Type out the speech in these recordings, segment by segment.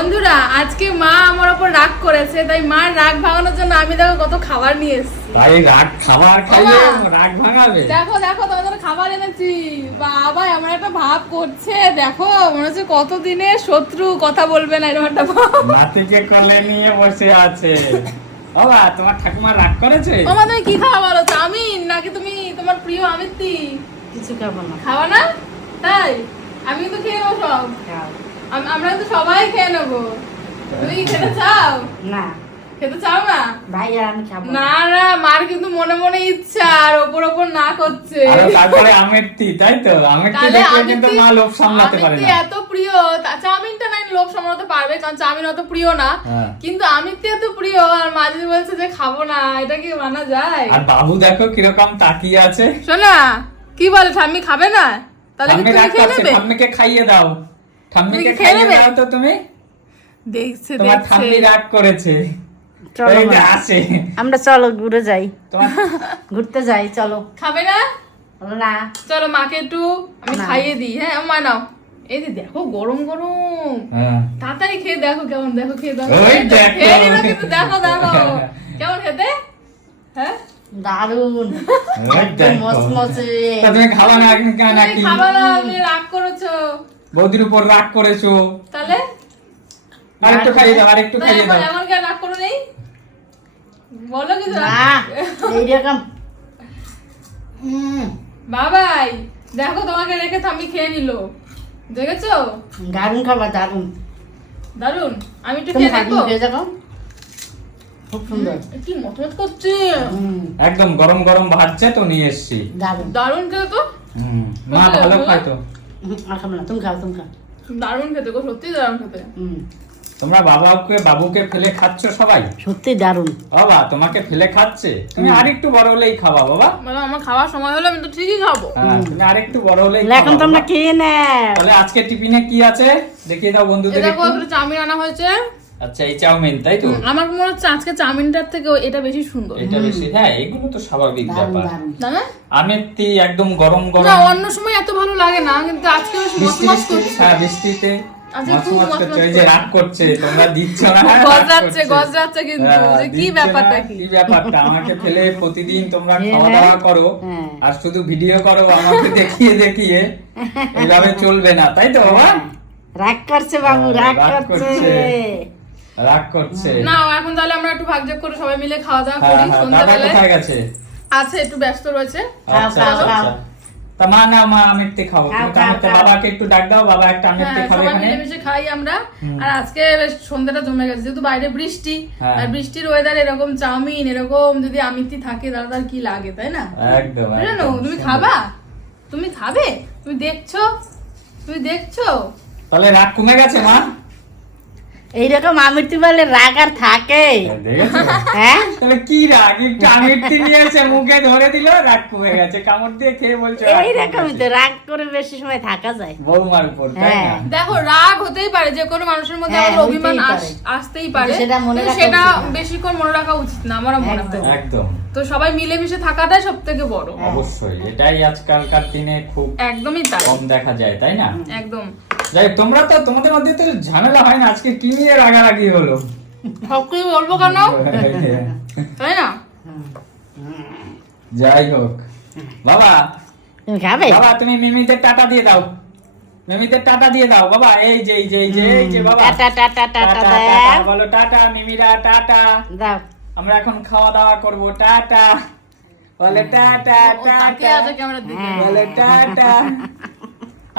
বন্ধুরা আজকে মা আমার উপর রাগ করেছে, তাই মার রাগ ভাঙানোর জন্য আমি দেখো কত খাবার নিয়ে এসেছি। তাই রাগ খাবার খাইয়ে রাগ ভাঙাবে? দেখো দেখো তোমাদের জন্য খাবার এনেছি। বাবা এমন একটা ভাব করছে, দেখো মনে হচ্ছে কতদিনের শত্রু, কথা বলবে না এরকম একটা ভাব। নাতিকে কোলে নিয়ে বসে আছে। বাবা তোমার ঠাকুমা রাগ করেছে? মামা তুমি কি খাওয়া বলো, চাউমিন নাকি তুমি তোমার প্রিয় আমিত্তি? কিছু খাবো না। খাওয়া না? তাই আমি কিন্তু খেয়ে নেবো সব, আমরা কিন্তু সবাই খেয়ে নেবো। তুমি কি খেতে চাও? না খেতে চাও না? ভাই আর আমি খাবো না না, মার কিন্তু মনে মনে ইচ্ছা আর ওপর ওপর না করছে। আর তারপরে আমিত্তি, তাই তো? আমিত্তি তাহলে দেখলে কিন্তু মা লোভ সামলাতে পারে আমিত্তি না। এত প্রিয়, চাউমিনটা নাই লোভ সামলাতে পারবে, কারণ চাউমিন অত প্রিয় না। হ্যাঁ। কিন্তু আমিত্তি এত প্রিয় আর মা যদি বলছে যে খাবো না, এটা কি মানা যায়? আর বাবু দেখো কিরকম তাকিয়ে আছে। শোনা কি বলে, ঠাম্মি খাবে না? তাহলে কি ঠাম্মি তুমি রাগ খেয়ে করছে, নেবে? ঠাম্মিকে খাইয়ে দাও। ঠাম্মিকে তুমি খেয়ে খাইয়ে নেবে? দাও তো তুমি। দেখছে তোমার দেখছে। ঠাম্মি রাগ করেছে। চলো এই যে মা। আসে। আমরা চলো ঘুরে যাই, তোমার ঘুরতে যাই চলো। খাবে না? বলো না চলো মাকে একটু আমি না। খাইয়ে দিই। হ্যাঁ মা নাও, এই যে দেখো গরম গরম, হ্যাঁ। তাড়াতাড়ি খেয়ে দেখো কেমন, দেখো খেয়ে দেখো। ওই এই তো, দেখো। খেয়ে নিলো কিন্তু, দেখো দেখো কেমন খেতে। হ্যাঁ দারুন ওই দেখো। মচমচে। তা তুমি খাবা না তুমি নাকি? খাবা না, তুমি রাগ করেছো। বৌদির উপর রাগ করেছো। তাহলে আরেকটু খাইয়ে দাও, আরেকটু তাই খাইয়ে এখন দাও। এমন কেন রাগ করো নেই? বলো কিছু। না এইরকম বাবাই দেখো তোমাকে রেখে আমি খেয়ে নিলো, দেখেছো? দারুন খাবার দারুন। দারুন, আমি একটু তুমি খেয়ে দেখবো। খেয়ে দেখো, খুব সুন্দর। কি মতমত করছে, একদম গরম গরম ভাজছে তো নিয়ে এসছি। দারুন। দারুন খেতে তো, মা ভালো খায় তো। আর খাবো না, তুমি খাও তুমি খাও। দারুন খেতে গো, সত্যি দারুন খেতে। তোমরা বাবুকে ফেলে খাচ্ছ সবাই? সত্যি দারুন। বাবা তোমাকে ফেলে খাচ্ছে, তুমি আরেকটু বড় হলেই খাবা বাবা। মানে আমার খাওয়ার সময় হলে আমি তো ঠিকই খাবো। হ্যাঁ, তুমি আরেকটু বড় হলেই এখন খাবা, তোমরা বাবা। খেয়ে নাও। তাহলে আজকে টিফিনে কি আছে দেখিয়ে দাও এই বন্ধুদের দেখো একটু। একটু চাউমিন আনা হয়েছে। আচ্ছা এই চাউমিন তাই তো? আমার মনে হচ্ছে আজকে চাউমিনটার থেকে এটা বেশি সুন্দর। এটা বেশি, হ্যাঁ এগুলো তো স্বাভাবিক দারুন ব্যাপার। দারুন। না না? আমেরটি একদম গরম না, গরম। অন্য সময় এত ভালো লাগে না, কিন্তু আজকে বেশ বৃষ্টি মচমচ করছে। হ্যাঁ বৃষ্টিতে আজকে খুব মচমচ মচমচ করছে। ওই যে রাগ করছে, তোমরা দিচ্ছ না, রাগ গজরাচ্ছে করছে। গজরাচ্ছে কিন্তু, হ্যাঁ, যে কি দিচ্ছ ব্যাপারটা না, কি? কি ব্যাপারটা? আমাকে ফেলে প্রতিদিন তোমরা হ্যাঁ, খাওয়া দাওয়া করো হ্যাঁ। আর শুধু ভিডিও করো আমাকে দেখিয়ে দেখিয়ে, এইভাবে চলবে না তাই তো বাবা? রাগ করছে বাবু, রাগ রাগ করছে। করছে। রাগ করছে। না এখন তাহলে আমরা একটু ভাগযোগ করে সবাই মিলে খাওয়া দাওয়া হ্যাঁ করি। হ্যাঁ, দাদা সন্ধ্যাবেলায় কোথায় গেছে? আছে, একটু ব্যস্ত রয়েছে। আচ্ছা খাও, আচ্ছা খাও। আচ্ছা। তা মা না, মা আমেরটি খাবো। খাও, তুমি খাও, আমেরটি, খাও। বাবাকে একটু ডাক দাও, বাবা একটা আমেরটি হ্যাঁ, খাবে সবাই এখানে। মিলেমিশে খাই আমরা। আর আজকে বেশ সন্ধ্যাটা জমে গেছে, যেহেতু বাইরে বৃষ্টি, হ্যাঁ। আর বৃষ্টির ওয়েদার এরকম চাউমিন এরকম যদি আমিতি থাকে তাহলে তার কি লাগে, তাই না? একদম বুঝলে না? একদম, তুমি সুন্দর। খাবা, তুমি খাবে, তুমি দেখছো, তুমি দেখছো। তাহলে রাগ কমে গেছে মা? এইরকম আমিরটি বলে রাগ আর থাকে? দেখেছো? হ্যাঁ তাহলে কি রাগ? একটু আমিরটি নিয়েছে, মুখে ধরে দিল, রাগ কমে গেছে, কামড় দিয়ে খেয়ে বলছে রাগ কমে এইরকমই গেছে। তো, রাগ করে বেশি সময় থাকা যায়। বৌমার উপর তাই না? হ্যাঁ। দেখো রাগ হতেই পারে, যে কোনো মানুষের মধ্যে হ্যাঁ, আমাদের অভিমান হতেই পারে। আসতেই পারে, কিন্তু সেটা মনে কিন্তু রাখা সেটা উচিত না। বেশিক্ষণ মনে রাখা উচিত না, আমারও মনে একদম। হয়। একদম তো সবাই মিলেমিশে থাকাটাই সব থেকে বড়। অবশ্যই, এটাই আজকালকার দিনে খুব একদমই তাই, কম দেখা যায় তাই না? একদম। যাই হোক, তোমরা তো, তোমাদের মধ্যে তো ঝামেলা হয় না, আজকে কি নিয়ে রাগারাগি হলো? সব কিছু বলবো কেন, তাই না? যাই হোক, বাবা তুমি খাবে? বাবা তুমি মিমিদের টাটা দিয়ে দাও, মিমিদের টাটা দিয়ে দাও বাবা। এই যে এই যে এই যে এই যে বাবা, টাটা টাটা টাটা টাটা, দাও। টাটা, বলো টাটা মিমিরা, টাটা। দাও। আমরা এখন খাওয়া দাওয়া করবো, টাটা বলে, টাটা ও তাকিয়ে টাটা আছে ক্যামেরার দিকে। হ্যাঁ। বলে, টাটা।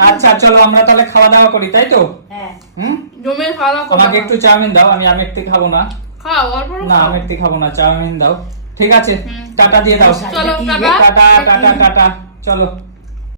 আচ্ছা চলো আমরা তাহলে খাওয়া দাওয়া করি তাই তো? হ্যাঁ। হুম, জমিয়ে খাওয়া দাওয়া করবো। আমাকে একটু চাউমিন দাও, আমি আমেরটি খাবো না। খাও অল্প অল্প না খাও। আমেরটি খাবো না, চাউমিন দাও। ঠিক আছে, টাটা দিয়ে দাও। চলো কি টাটা। টাটা টাটা টাটা, চলো।